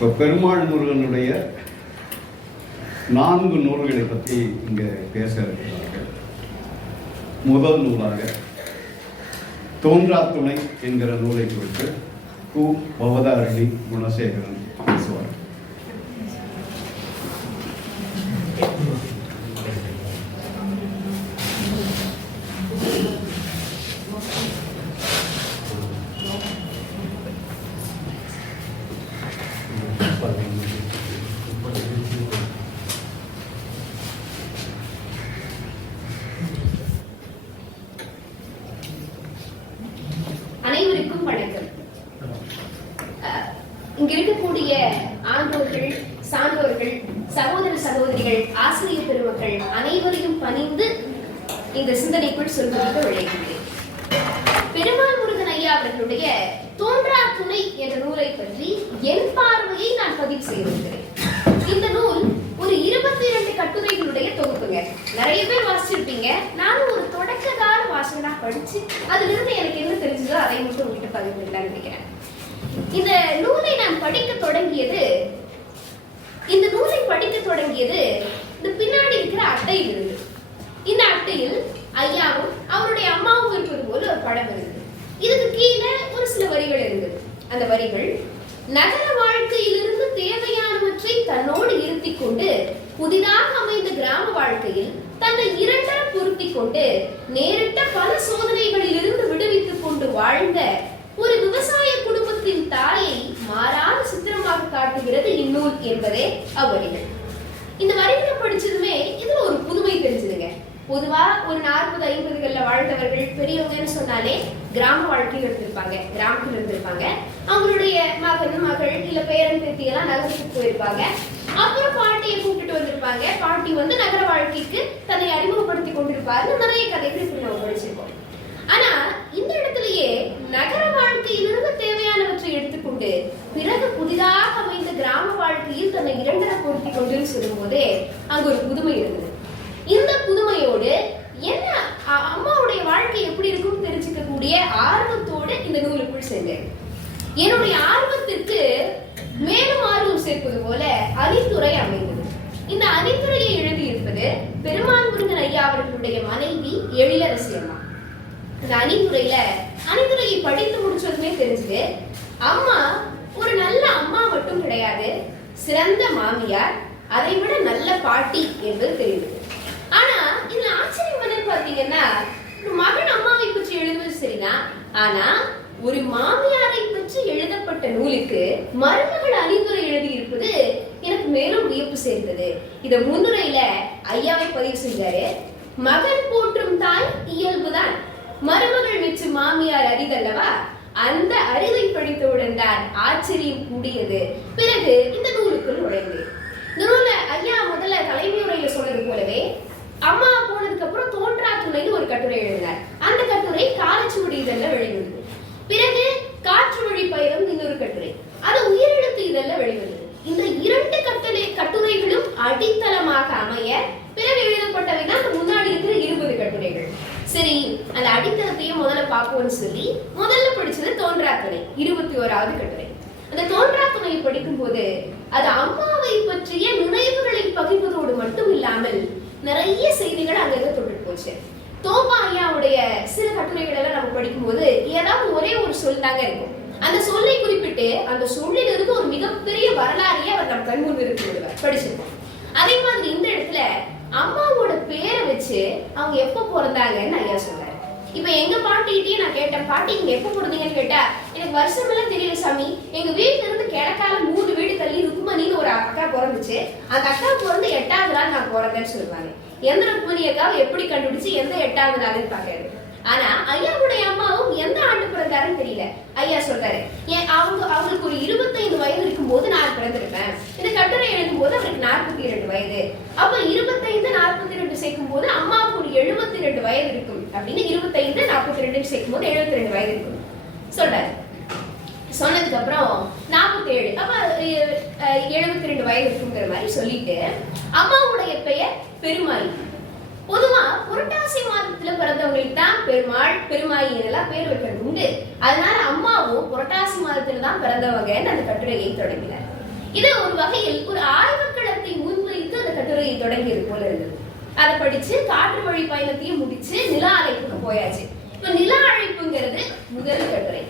இப்போ பெருமாள் முருகனுடைய நான்கு நூல்களை பற்றி இங்கே பேச இருக்கிறார்கள். முதல் நூலாக தோன்றா துணை என்கிற நூலை குறித்து கு. பவதாரணி குணசேகரன் இந்த சிந்தனைக்குள் சொல்வதற்கு விளைகின்றேன் பெருமாள் முருகன் ஐயா அவர்களுடைய தோன்றா துணை என்ற நூலை பற்றி என் பார்வையை நான் பதிவு செய்திருக்கிறேன் இந்த நூல் ஒரு இருபத்தி இரண்டு கட்டுரைகளுடைய தொகுப்புங்க. நிறைய பேர் வாசிச்சிருப்பீங்க. நானும் ஒரு தொடக்க வாசகனா படிச்சு அதுல இருந்து எனக்கு என்ன தெரிஞ்சதோ அதை மட்டும் உங்ககிட்ட பகிர்ந்துக்கலாம்னு நினைக்கிறேன். இந்த நூலை நான் படிக்க தொடங்கியது இந்த நூலை படிக்க தொடங்கியது இந்த பின்ன இருக்கிற அட்டையில் இருந்து இந்த அட்டையில் ஐயாவும் அவருடைய அம்மாவும் இருப்பது போல ஒரு படம் இருந்தது இதுக்கு கீழே ஒரு சில வரிகள் இருந்தது அந்த வரிகள் நகர வாழ்க்கையிலிருந்து தேவையானவற்றை தன்னோடு இருத்திக் கொண்டு புதிதாக அமைந்த கிராம வாழ்க்கையில் தன்னை இரண்டர பொருத்திக் கொண்டு நேரிட்ட பல சோதனைகளிலிருந்து விடுவித்துக் கொண்டு வாழ்ந்த ஒரு விவசாய குடும்பத்தின் தாயை மாறாத சித்திரமாக காட்டுகிறது இந்நூல் என்பதே அவ்வரிகள் இந்த வரிகளை படிச்சதுமே இதுல ஒரு புதுமை தெரிஞ்சதுங்க. பொதுவா ஒரு நாற்பது ஐம்பதுகள்ல வாழ்ந்தவர்கள் பெரியவங்கன்னு சொன்னாலே கிராம வாழ்க்கையில் இருந்திருப்பாங்க கிராமத்தில் இருந்திருப்பாங்க. அவங்களுடைய மகன் மகள் இல்ல பேரன் பேத்தி எல்லாம் நகரத்துக்கு போயிருப்பாங்க. அப்புறம் பாட்டியை கூப்பிட்டு வந்திருப்பாங்க. பாட்டி வந்து நகர வாழ்க்கைக்கு தன்னை அறிமுகப்படுத்தி கொண்டிருப்பாரு நிறைய கதைகள் இப்படி நம்ம படிச்சிருக்கோம். ஆனா இந்த இடத்துலயே நகர வாழ்க்கையிலிருந்து தேவையானவற்றை எடுத்துக்கொண்டு பிறகு புதிதாக அமைந்த கிராம வாழ்க்கையில் தன்னை இரண்டரை பொருத்தி கொண்டு சொல்லும் போதே அங்க ஒரு புதுமை இருந்தது. இந்த புதுமையோடு என்ன அம்மாவுடைய வாழ்க்கை எப்படி இருக்கும் தெரிஞ்சுக்கக்கூடிய ஆர்வத்தோடு இந்த நூலுக்குள் சென்றேன். என்னுடைய ஆர்வத்திற்கு மேலும் ஆர்வம் சேர்ப்பது போல அணித்துறை அமைந்தது. இந்த அணித்துறையை எழுதியிருப்பது பெருமாள் முருகன் ஐயா அவர்களுடைய மனைவி எழிலரசி அம்மா இந்த அணிந்துரையில அணிந்துரையை படித்து முடிச்சதுமே தெரிஞ்சது. அம்மா ஒரு நல்ல அம்மா மட்டும் கிடையாது சிறந்த மாமியார் அதை விட நல்ல பாட்டி என்பது தெரியுது. ஆனா இதுல ஆச்சரியம் என்னன்னு பாத்தீங்கன்னா ஒரு மகன் அம்மாவை பற்றி எழுதுவது சரிதான். ஆனா ஒரு மாமியார் எழுதப்பட்ட நூலுக்கு மருமகள் அணிந்துரை எழுதி இருப்பது எனக்கு மேலும் வியப்பு சேர்ந்தது இத முன்னுரையில ஐயாவை பதிவு செஞ்சாரு. மகன் போற்றும் தாய் இயல்புதான். மருமகள் மிச்சு மாமியார் அரிதல்லவா? அந்த அறிவை படித்தவுடன் தான் ஆச்சரியம் கூடியது. பிறகு இந்த நூலுக்குள் நுழைந்து இந்த நூல்ல ஐயா முதல்ல தலைமை உரையில சொன்னது போலவே அம்மா போனதுக்கு அப்புறம் தோன்றா துணைன்னு ஒரு கட்டுரை எழுதினார். அந்த கட்டுரை காலச்சுவடி இதெல்லாம் வெளிவந்தது பிறகு காற்று வழி பயணம் இன்னொரு கட்டுரை. அது உயிரெழுத்து இதழ்ல வெளிவந்தது. இந்த இரண்டு கட்டளை கட்டுரைகளும் அடித்தளமாக அமைய பிறகு எழுதப்பட்டவை தான் முன்னாடி இருக்கிற இருபது கட்டுரைகள். சரி அந்த அடித்தளத்தையும் முதல்ல பார்ப்போம்னு சொல்லி முதல்ல படிச்சது தோன்றா துணை இருபத்தி ஓராவது கட்டுரை. அந்த தோன்றா துணையை படிக்கும் போது அது அம்மாவை பற்றிய நினைவுகளை பகிர்வதோடு மட்டும் இல்லாமல் நிறைய செய்திகள் அங்கங்க தொட்டு போச்சு. தோப்பா ஐயாவுடைய சில கட்டுரைகள் எல்லாம் நம்ம படிக்கும்போது ஏதாவது ஒரே ஒரு சொல் தாங்க இருக்கும். அந்த சொல்லை குறிப்பிட்டு அந்த சொல்லில் இருந்து ஒரு மிகப்பெரிய வரலாறையே அவர் நம்ம கண்முன் இருக்கு படிச்சிருக்கோம் அதே மாதிரி இந்த இடத்துல அம்மாவோட பேரை வச்சு அவங்க எப்ப பிறந்தாங்கன்னு ஐயா சொன்னாரு. இப்ப எங்க பாட்டிகிட்டயே நான் கேட்டேன் பாட்டி நீங்க எப்ப பிறந்தீங்கன்னு கேட்டா எனக்கு வருஷம் எல்லாம் தெரியல சாமி. எங்க வீட்டுல இருந்து கிழக்கால மூணு வீடு தள்ளி ருக்மணின்னு ஒரு அக்கா பிறந்துச்சு. அந்த அக்கா பிறந்து எட்டாவது நாள் நான் பிறந்தேன்னு சொல்லுவாங்க. எந்த ருக்மணியக்காவை எப்படி கண்டுபிடிச்சு எந்த எட்டாவது நாள்னு பாக்காரு ஆனா ஐயாவுடைய அம்மாவும் எந்த ஆண்டு பிறந்தாருன்னு தெரியல. ஐயா சொல்றாரு ஏன் அவங்க அவங்களுக்கு ஒரு இருபத்தைந்து வயது இருக்கும்போது நான் பிறந்திருப்பேன். இந்த கட்டுரை எழுதும் போது அவருக்கு நாற்பத்தி இரண்டு வயது. அப்ப இருபத்தைந்து நாற்பத்தி ரெண்டு சேர்க்கும் போது அம்மாவுக்கு ஒரு எழுபத்தி ரெண்டு வயது இருக்கும். அப்படின்னு இருபத்தைந்து நாற்பத்தி ரெண்டு சேர்க்கும் போது எழுபத்தி ரெண்டு வயது இருக்கும். சொல்றாரு. சொன்னதுக்கு அப்புறம் நாற்பத்தேழு அப்ப எழுபத்தி ரெண்டு வயது இருக்குங்கிற மாதிரி சொல்லிட்டு அம்மாவுடைய பெயர் பெருமாள். பொதுவா புரட்டாசி மாதத்துல பிறந்தவங்களுக்கு தான் பெருமாள் பெருமாயி எல்லாம் பேர் வைக்கிறது உண்டு. அதனால அம்மாவும் புரட்டாசி மாதத்துல தான் பிறந்தவங்கன்னு அந்த கட்டுரையை தொடங்கினார். இது ஒரு வகையில் ஒரு ஆய்வுக்களத்தை முன்வைத்து அந்த கட்டுரையை தொடங்கியது போல இருந்தது அதை படிச்சு காற்று வழி பயணத்தையும் முடிச்சு நில அழைப்புக்கு போயாச்சு. இப்ப நில அழைப்புங்கிறது முதல் கட்டுரை.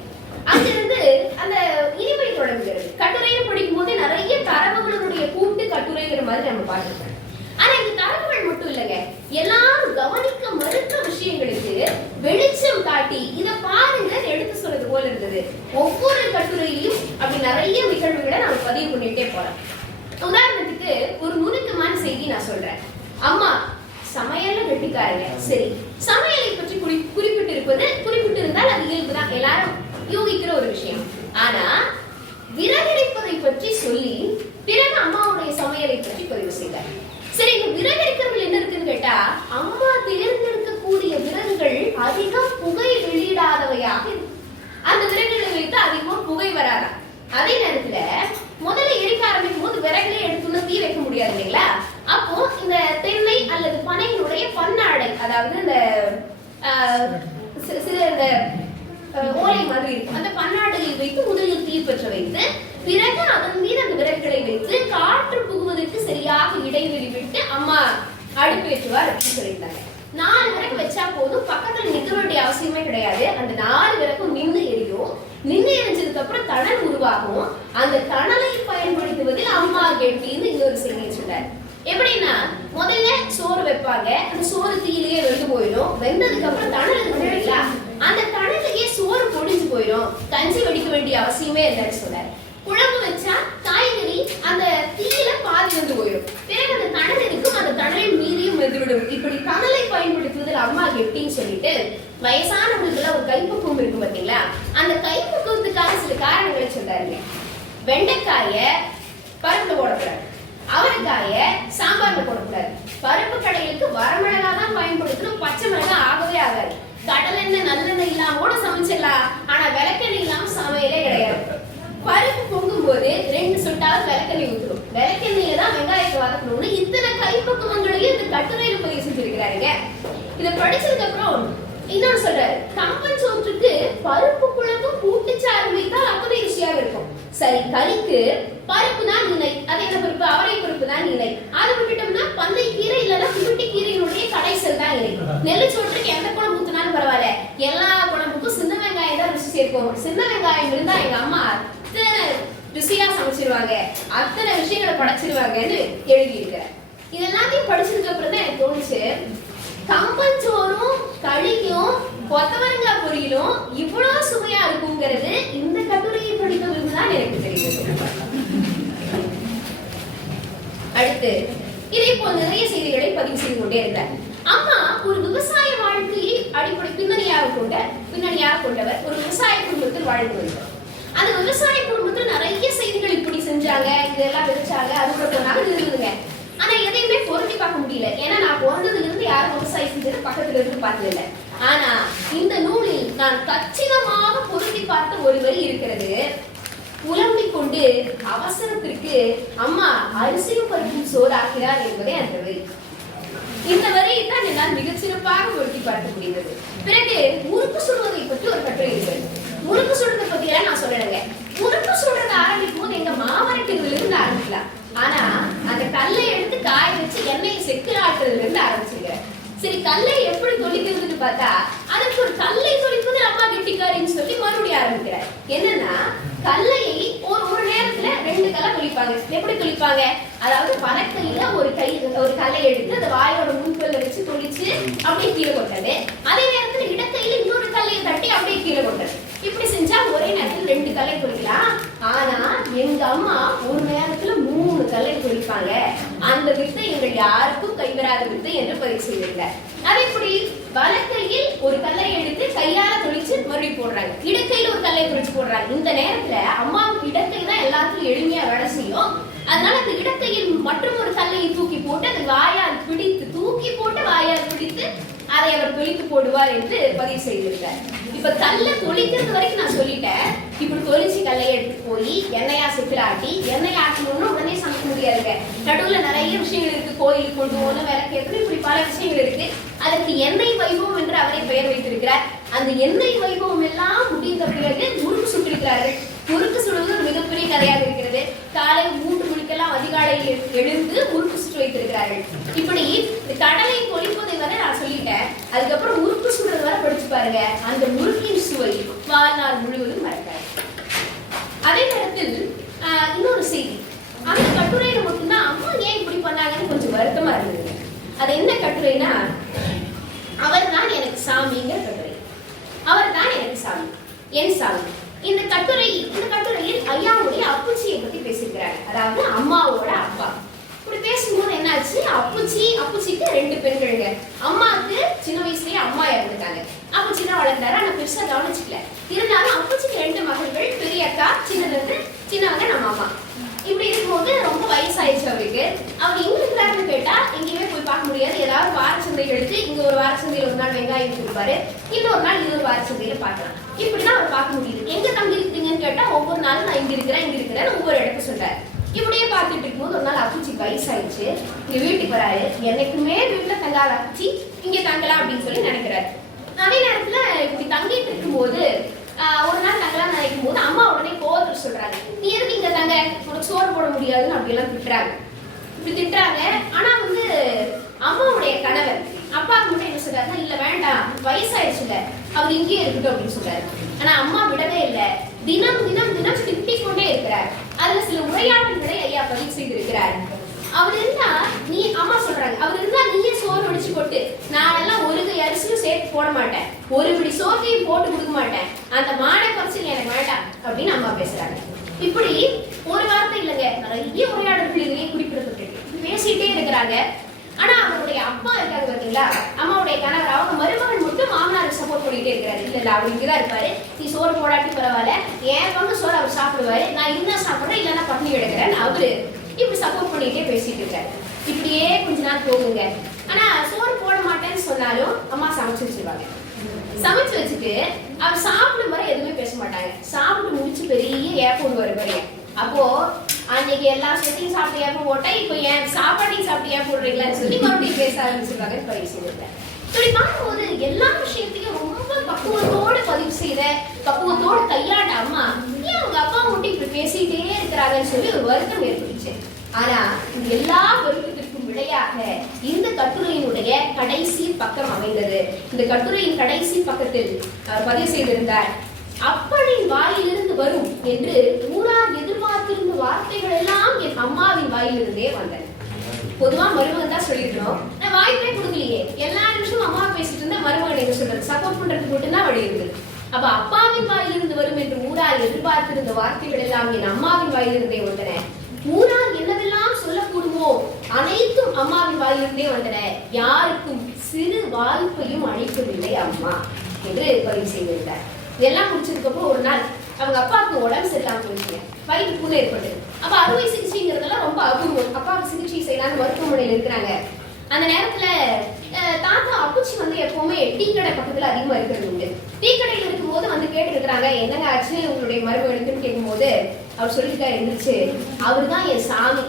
அங்கிருந்து அந்த இனிமை தொடங்குகிறது. கட்டுரையை படிக்கும் போது நிறைய தரவுகளுடைய கூட்டு கட்டுரைங்கிற மாதிரி நம்ம பார்த்துருக்கோம் ஆனா இந்த தரவுகள் மட்டும் இல்லைங்க. எல்லாரும் கவனிக்க மறுத்த விஷயங்களுக்கு வெளிச்சம் காட்டி இத பாருங்க எடுத்து சொல்றது போல இருந்தது. ஒவ்வொரு கட்டுரையிலும் அப்படி நிறைய நிகழ்வுகளை நம்ம பதிவு பண்ணிட்டே போறோம் உதாரணத்துக்கு ஒரு நுணுக்கமான செய்தி நான் சொல்றேன். அம்மா சமையல்ல கெட்டிக்காரங்க சரி சமையலை பற்றி குறி குறிப்பிட்டு இருப்பது குறிப்பிட்டு இருந்தால் அது இயல்புதான் எல்லாரும் யூகிக்கிற ஒரு விஷயம் ஆனா விறகடிப்பதை பற்றி சொல்லி பிறகு அம்மாவுடைய சமையலை பற்றி பதிவு செய்தார் சரி இந்த விறகடிக்கிறவர்கள் என்ன இருக்குன்னு கேட்டா அம்மா தேர்ந்தெடுக்கக்கூடிய விறகுகள் அதிகம் புகை வெளியிடாதவையாக இருக்கும் அந்த விறகுகளை வைத்து அதிகமா புகை வராதா அதே நேரத்துல முதல்ல எரிக்க ஆரம்பிக்கும் போது விறகுலே எடுத்துன்னு தீ வைக்க முடியாது இல்லைங்களா அப்போ இந்த தென்னை அல்லது பனையினுடைய பன்னாடை அதாவது இந்த ஆஹ், சி- சில இந்த ஆஹ், ஓலை மாதிரி இருக்கும் அந்த பன்னாடையை வைத்து முதலில் தீ பெற்று வைத்து பிறகு அதன் மீது அந்த விறகுகளை வைத்து காற்று புகுவதற்கு சரியாக இடைவெளி விட்டு அம்மா அடுப்பேற்றுவார் அப்படின்னு சொல்லியிருந்தாங்க. நாலு விறகு வச்சா போதும் பக்கத்துல நிக்க வேண்டிய அவசியமே கிடையாது. அந்த நாலு விறகும் நின்று எரியும். நின்று எரிஞ்சதுக்கு அப்புறம் தணல் உருவாகும். அந்த தணலை பயன்படுத்துவதில் அம்மா கெட்டின்னு இன்னொரு செய்தியை சொன்னார் எப்படின்னா முதல்ல சோறு வைப்பாங்க. அந்த சோறு தீயிலேயே வெந்து போயிடும். வெந்ததுக்கு அப்புறம் தணல் இருக்கு அந்த முடிஞ்சு போயிடும். கஞ்சி வடிக்க வேண்டிய அவசியமே இல்லைன்னு சொன்னார். குழம்பு வச்சா காய்கறி அந்த தீயில பாதி வந்து போயிடும். பிறகு அந்த தணல் இருக்கும் அந்த தணலின் மீறியும் வந்துவிடும். இப்படி தணலை பயன்படுத்துவதில் அம்மா எப்படின்னு சொல்லிட்டு வயசானவங்களுக்கு ஒரு கைப்பக்குவம் இருக்கு பாத்தீங்களா? அந்த கைப்பக்குவத்துக்கு படிச்சதுக்கு அப்புறம் இன்னொன்னு சொல்றாரு கம்பன் சோற்றுக்கு பருப்பு குழம்பும் கூட்டுச்சாறு வைத்தால் அப்பவே ருசியாக இருக்கும். சரி கறிக்கு பருப்பு தான் இணை. அது என்ன பருப்பு? அவரை பருப்பு தான் இணை. அதை விட்டுட்டோம்னா பந்தை கீரை இல்லைன்னா சுருட்டி கீரைகளுடைய கடைசல் தான் இணை. நெல்லு சோற்றுக்கு எந்த குழம்பு ஊத்தினாலும் பரவாயில்ல. எல்லா குழம்புக்கும் சின்ன வெங்காயம் தான் ருசி சேர்ப்போம் சின்ன வெங்காயம் இருந்தா எங்க அம்மா அத்தனை ருசியா சமைச்சிருவாங்க. அத்தனை விஷயங்களை படைச்சிருவாங்கன்னு எழுதியிருக்கேன் இது எல்லாத்தையும் படிச்சதுக்கு அப்புறம் தான் எனக்கு தோணுச்சு கம்பஞ்சோறும் களியும் கொத்தவரங்காய் பொரியலும் இவ்வளவு சுவையா இருக்குங்கிறது இந்த கட்டுரையை படித்த பிறகு தான் எனக்கு தெரியுது அடுத்து இதே போல் நிறைய செய்திகளை பதிவு செய்து கொண்டே இருந்தார் அம்மா ஒரு விவசாய வாழ்க்கையை அடிப்படை பின்னணியாக கொண்ட பின்னணியாக கொண்டவர் ஒரு விவசாய குடும்பத்தில் வாழ்ந்து வந்தார் அந்த விவசாய குடும்பத்தில் நிறைய செய்திகள் இப்படி செஞ்சாங்க இதெல்லாம் விதைச்சாங்க அறுவடை பண்ணாங்க இருந்ததுங்க. எதையுமே பொருத்தி பார்க்க முடியல. ஏன்னா நான் பிறந்ததுல இருந்து யாரும் விவசாயம் செஞ்சது பக்கத்துல இருந்து பார்த்ததில்ல ஆனா இந்த நூலில் நான் கச்சிதமாக பொருத்தி பார்த்த ஒரு வரி இருக்கிறது. புலம்பிக் கொண்டு அவசரத்திற்கு அம்மா அரிசியும் பருப்பும் சோறாக்கிறார் என்பதே அந்த வரி. இந்த வரியை தான் என்னால் மிகச்சிறப்பாக பொருத்தி பார்க்க முடிந்தது. பிறகு முறுக்கு சுடுவதை பற்றி ஒரு கட்டுரை இருக்கிறது. முறுக்கு சுடுறதை பத்தி எல்லாம் நான் சொல்லலைங்க. முறுக்கு சுடுறத ஆரம்பிக்கும் போது எங்க மாமரட்டுல இருந்து ஆரம்பிக்கலாம். ஆனா கல்லை எடுத்து காய வச்சு எண்ணெயை செக்குற ஆட்டுறதுல இருந்து ஆரம்பிச்சுங்க சரி கல்லை எப்படி தொளிக்கிறதுன்னு பார்த்தா அதுக்கு ஒரு கல்லை தொளிப்பது அம்மா கெட்டிக்காரின்னு சொல்லி மறுபடியும் ஆரம்பிக்கிறார். என்னன்னா கல்லையை ஒரு ஒரு நேரத்துல ரெண்டு கல்லை தொளிப்பாங்க. எப்படி தொளிப்பாங்க? அதாவது வலக்கையில ஒரு கை ஒரு கல்லை எடுத்து அந்த வாயோட முன்பல்ல வச்சு தொளிச்சு அப்படியே கீழே கொட்டது அதே நேரத்துல இடக்கையில இன்னொரு கல்லையை தட்டி அப்படியே கீழே கொட்டது இப்படி செஞ்சா ஒரே நேரத்துல ரெண்டு கல்லை தொளிக்கலாம். ஆனா எங்க அம்மா ஒரு நேரத்துல மூணு கல்லை குறிப்பாங்க அந்த வித்தை எங்கள் யாருக்கும் கைவராத வித்தை என்று பதிவு செய்திருக்கார் அதே இப்படி வலக்கையில் ஒரு கல்லை எடுத்து கையால தொளிச்சு மறுபடியும் போடுறாங்க. இடக்கையில் ஒரு கல்லை குறிச்சு போடுறாங்க. இந்த நேரத்துல அம்மாவுக்கு இடக்கை தான் எல்லாத்துக்கும் எளிமையா வேலை செய்யும். அதனால அந்த இடக்கையில் மற்றும் ஒரு கல்லையை தூக்கி போட்டு அது வாயால் பிடித்து தூக்கி போட்டு வாயால் பிடித்து அதை அவர் தொளித்து போடுவார் என்று பதிவு செய்திருக்கார் இப்ப கல்லை தொழிக்கிறது வரைக்கும் நான் சொல்லிட்டேன். இப்படி தொழிச்சு கல்லையை எடுத்து போய் எண்ணெயா சுத்திராட்டி எண்ணெய் ஆட்டணும்னு உடனே விஷயங்கள் இருக்கு கோயிலுக்கு கொண்டு போகணும் விளக்கேற்று இப்படி பல விஷயங்கள் இருக்கு. அதற்கு எண்ணெய் வைபவம் என்று அவரை பெயர் வைத்திருக்கிறார். அந்த எண்ணெய் வைபவம் எல்லாம் முடிந்த பிறகு முறுக்கு சுட்டிருக்கிறார்கள். முறுக்கு சுடுவது ஒரு மிகப்பெரிய கதையாக இருக்கிறது. காலை மூன்று மணிக்கெல்லாம் அதிகாலையில் எழுந்து முறுக்கு சுட்டு வைத்திருக்கிறார்கள். இப்படி கடலை பொழிப்பதை வரை நான் சொல்லிட்டேன். அதுக்கப்புறம் முறுக்கு சுடுறது வரை படிச்சு பாருங்க. அந்த முறுக்கின் சுவை வாழ்நாள் முழுவதும் மறக்காது. அதே நேரத்தில் சின்னவங்க இப்படி இருக்கும்போது ரொம்ப வயசாயிடுச்சு அவருக்கு. அவர் எங்க இருக்கிறாருன்னு கேட்டா எங்கேயுமே போய் பார்க்க முடியாது. ஏதாவது வாரச்சந்தை எடுத்து இங்க ஒரு வார சந்தையில் ஒரு நாள் வெங்காயம் கொடுப்பாரு. இன்னொரு நாள் இன்னொரு வார சந்தையில பார்க்கலாம். இப்படிதான் அவர் பார்க்க முடியுது. எங்க தங்கி இருக்கீங்கன்னு கேட்டா ஒவ்வொரு நாளும் நான் இங்க இருக்கிறேன் இங்க இருக்கிறேன் ஒவ்வொரு இடத்த சொல்றாரு. இப்படியே பார்த்துட்டு இருக்கும்போது ஒரு நாள் அக்குச்சி வயசாயிடுச்சு. இங்க வீட்டுக்கு வராரு. என்னைக்குமே வீட்டுல தங்காத அக்குச்சி இங்க தங்கலாம் அப்படின்னு சொல்லி நினைக்கிறாரு. அதே நேரத்துல இப்படி தங்கிட்டு இருக்கும்போது ஆஹ், ஒரு நாள் தங்கலாம் நினைக்கும் போது அம்மா உடனே கோவத்தில் சொல்றாங்க நீ எதுக்கு இங்க தங்க உனக்கு சோறு போட முடியாதுன்னு எல்லாம் திட்டுறாங்க. இப்படி திட்டுறாங்க. ஆனா வந்து அம்மாவுடைய கணவர் அப்பாவுக்கு மட்டும் என்ன சொல்றாருன்னா இல்ல வேண்டாம். வயசாயிடுச்சுல அவர் இங்கேயே இருக்கட்டும். அப்படின்னு சொல்றாரு. ஆனா அம்மா விடவே இல்லை. தினம் தினம் தினம் திட்டிக் கொண்டே இருக்கிறார். அதுல சில உரையாடல்களை ஐயா பதிவு செய்திருக்கிறார். அவர் இருந்தா நீ அம்மா சொல்றாங்க அவர் இருந்தா நீயே சோறு வடிச்சு கொட்டு. நான் எல்லாம் ஒரு கை அரிசியும் சேர்த்து போட மாட்டேன். ஒரு பிடி சோத்தையும் போட்டு கொடுக்க மாட்டேன். அந்த மான குறைச்சல் எனக்கு வேண்டாம். அப்படின்னு அம்மா பேசுறாங்க. இப்படி ஒரு வார்த்தை இல்லைங்க. நிறைய உரையாடல்கள் இதுலயே குறிப்பிடப்பட்டிருக்கு பேசிட்டே இருக்கிறாங்க. ஆனா அவருடைய அப்பா இருக்காங்க பாத்தீங்களா? அம்மாவுடைய கணவர். அவங்க மருமகன் மட்டும் மாமனாருக்கு சப்போர்ட் பண்ணிட்டே இருக்கிறாரு. இல்ல இல்ல அவர் இங்கதான் இருப்பாரு. நீ சோறு போடாட்டி பரவாயில்ல. என் பங்கு சோறு அவர் சாப்பிடுவாரு? நான் இன்னும் சாப்பிடுறேன் இல்லைன்னா பண்ணி எடுக்கிறேன் அவரு இப்படி சப்போர்ட் பண்ணிட்டே பேசிட்டு இருக்காரு. இப்படியே கொஞ்ச நாள் போகுங்க. ஆனா சோறு போட மாட்டேன்னு சொன்னாலும் அம்மா சமைச்சு வச்சிருவாங்க. சமைச்சு வச்சுட்டு அவர் சாப்பிடும் வரை எதுவுமே பேச மாட்டாங்க சாப்பிட்டு முடிச்சு பெரிய ஏப்பம் வரும் பெரிய அப்போ அன்னைக்கு எல்லா சொத்தையும் சாப்பிட்டு ஏப்பம் போட்டா இப்போ ஏன் சாப்பாட்டையும் சாப்பிட்டு ஏன் போடுறீங்களான்னு சொல்லி மறுபடியும் பேச ஆரம்பிச்சிருக்காங்க பதிவு செய்திருக்கேன் இப்படி பார்க்கும்போது எல்லா விஷயத்தையும் ரொம்ப பக்குவத்தோடு பதிவு செய்த பக்குவத்தோடு கையாண்ட அம்மா ஏன் அவங்க அப்பா மட்டும் இப்படி பேசிட்டே இருக்கிறாங்கன்னு சொல்லி ஒரு வருத்தம் ஏற்பட்டுச்சு. ஆனா எல்லா பொறுப்பு விடையாக இந்த கட்டுரையினுடைய கடைசி பக்கம் அமைந்தது. இந்த கட்டுரையின் கடைசி பக்கத்தில் பதிவு செய்திருந்தார். அப்பனின் வாயிலிருந்து வரும் என்று ஊரார் எதிர்பார்த்திருந்த வார்த்தைகள் எல்லாம் என் அம்மாவின் வாயிலிருந்தே வந்தன. பொதுவா மருமகன் தான் சொல்லிருக்கணும் நான் வாய்ப்பே கொடுக்கலையே. எல்லா நிமிஷமும் அம்மா பேசிட்டு இருந்தா மருமகன் எங்க சொல்றது? சப்போர்ட் பண்றதுக்கு மட்டும்தான் வழி இருந்தது அப்ப அப்பாவின் வாயிலிருந்து வரும் என்று ஊரார் எதிர்பார்த்திருந்த வார்த்தைகள் எல்லாம் என் அம்மாவின் வாயிலிருந்தே வந்தன. ஊரார் என்னவெல்லாம் சொல்லக்கூடுமோ அனைத்து அம்மாவின் வாயிலிருந்தே வந்தன. யாருக்கும் சிறு வாய்ப்பையும் அளிக்கவில்லை அம்மா என்று பதிவு செய்திருந்தார் இதெல்லாம் முடிச்சதுக்கப்புறம் ஒரு நாள் அவங்க அப்பாவுக்கு உடம்பு சரியில்லாம போயிடுச்சுங்க வயிற்று புண்ணு ஏற்பட்டு அப்ப அறுவை சிகிச்சைங்கிறதெல்லாம் ரொம்ப அபூர்வம். அப்பாவுக்கு சிகிச்சை செய்யலாம்னு மருத்துவமனையில் இருக்கிறாங்க. அந்த நேரத்துல தாத்தா அப்புச்சி வந்து எப்பவுமே டீ கடை பக்கத்துல அதிகமா இருக்கிறது உண்டு. டீ கடையில் இருக்கும்போது வந்து கேட்டு இருக்கிறாங்க என்னங்க ஆச்சு? உங்களுடைய மருமகனுக்குன்னு கேட்கும்போது அவர் சொல்லியிருக்காரு இருந்துச்சு அவர் தான் என் சாமி.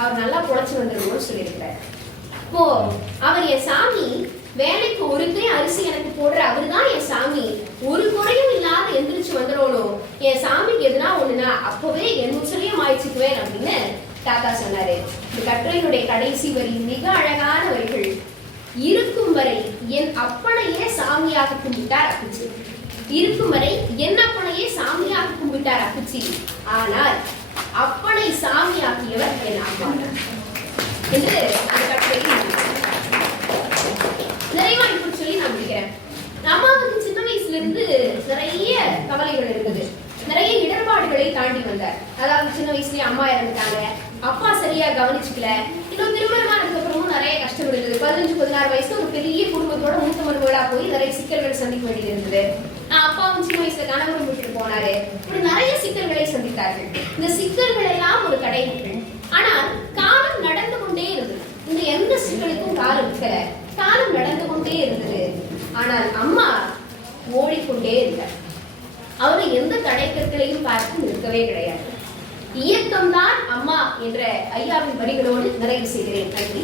அவர் நல்லா பொழைச்சு வந்துருவோம்னு சொல்லியிருக்கிறார். இப்போ அவர் என் சாமி வேலைக்கு ஒரு கை அரிசி எனக்கு போடுற அவர் தான் என் சாமி. ஒரு குறையும் இல்லாத எந்திரிச்சு வந்துடணும் என் சாமிக்கு எதுனா ஒண்ணுனா அப்பவே என் உச்சலையும் மாய்ச்சிக்குவேன் அப்படின்னு தாத்தா சொன்னாரு. இந்த கட்டுரையினுடைய கடைசி வரி மிக அழகான வரிகள். இருக்கும் வரை என் அப்பனையே சாமியாக கும்பிட்டார் அப்புச்சி. இருக்கும் வரை என் அப்பனையே சாமியாக கும்பிட்டார் அப்புச்சி. ஆனால் அப்பனை சாமியாக்கியவர் என் அம்மா என்று அந்த கட்டுரையில் முடிக்கிறார். நிறைவா சொல்லி நான் முடிக்கிறேன் அம்மாவுக்கு சின்ன வயசுல இருந்து நிறைய கவலைகள் இருக்குது நிறைய இடர்பாடுகளை தாண்டி வந்தார் அதாவது சின்ன வயசுலயே அம்மா இறந்துட்டாங்க அப்பா சரியா கவனிச்சுக்கல இன்னும் திருமணமானதுக்கு அப்புறமும் நிறைய கஷ்டம் இருந்தது பதினஞ்சு பதினாறு வயசுல ஒரு பெரிய குடும்பத்தோட மூத்த மருமகளா போய் நிறைய சிக்கல்கள் சந்திக்க வேண்டியது இருந்தது ஆஹ் அப்பாவும் சின்ன வயசுல கணவரும் விட்டுட்டு போனாரு இப்படி நிறைய சிக்கல்களை சந்தித்தார்கள் இந்த சிக்கல்கள் எல்லாம் ஒரு கடைமுகள் ஆனால் காலம் நடந்து கொண்டே இருந்தது இந்த எந்த சிக்கலுக்கும் காலம் இருக்கல காலம் நடந்து கொண்டே இருந்தது ஆனால் அம்மா கொண்டே இருந்தார் அவரை எந்த கடைக்கற்களையும் பார்த்து நிற்கவே கிடையாது. இயக்கம்தான் அம்மா என்ற ஐயாவின் வரிகளோடு நிறைவு செய்கிறேன். நன்றி.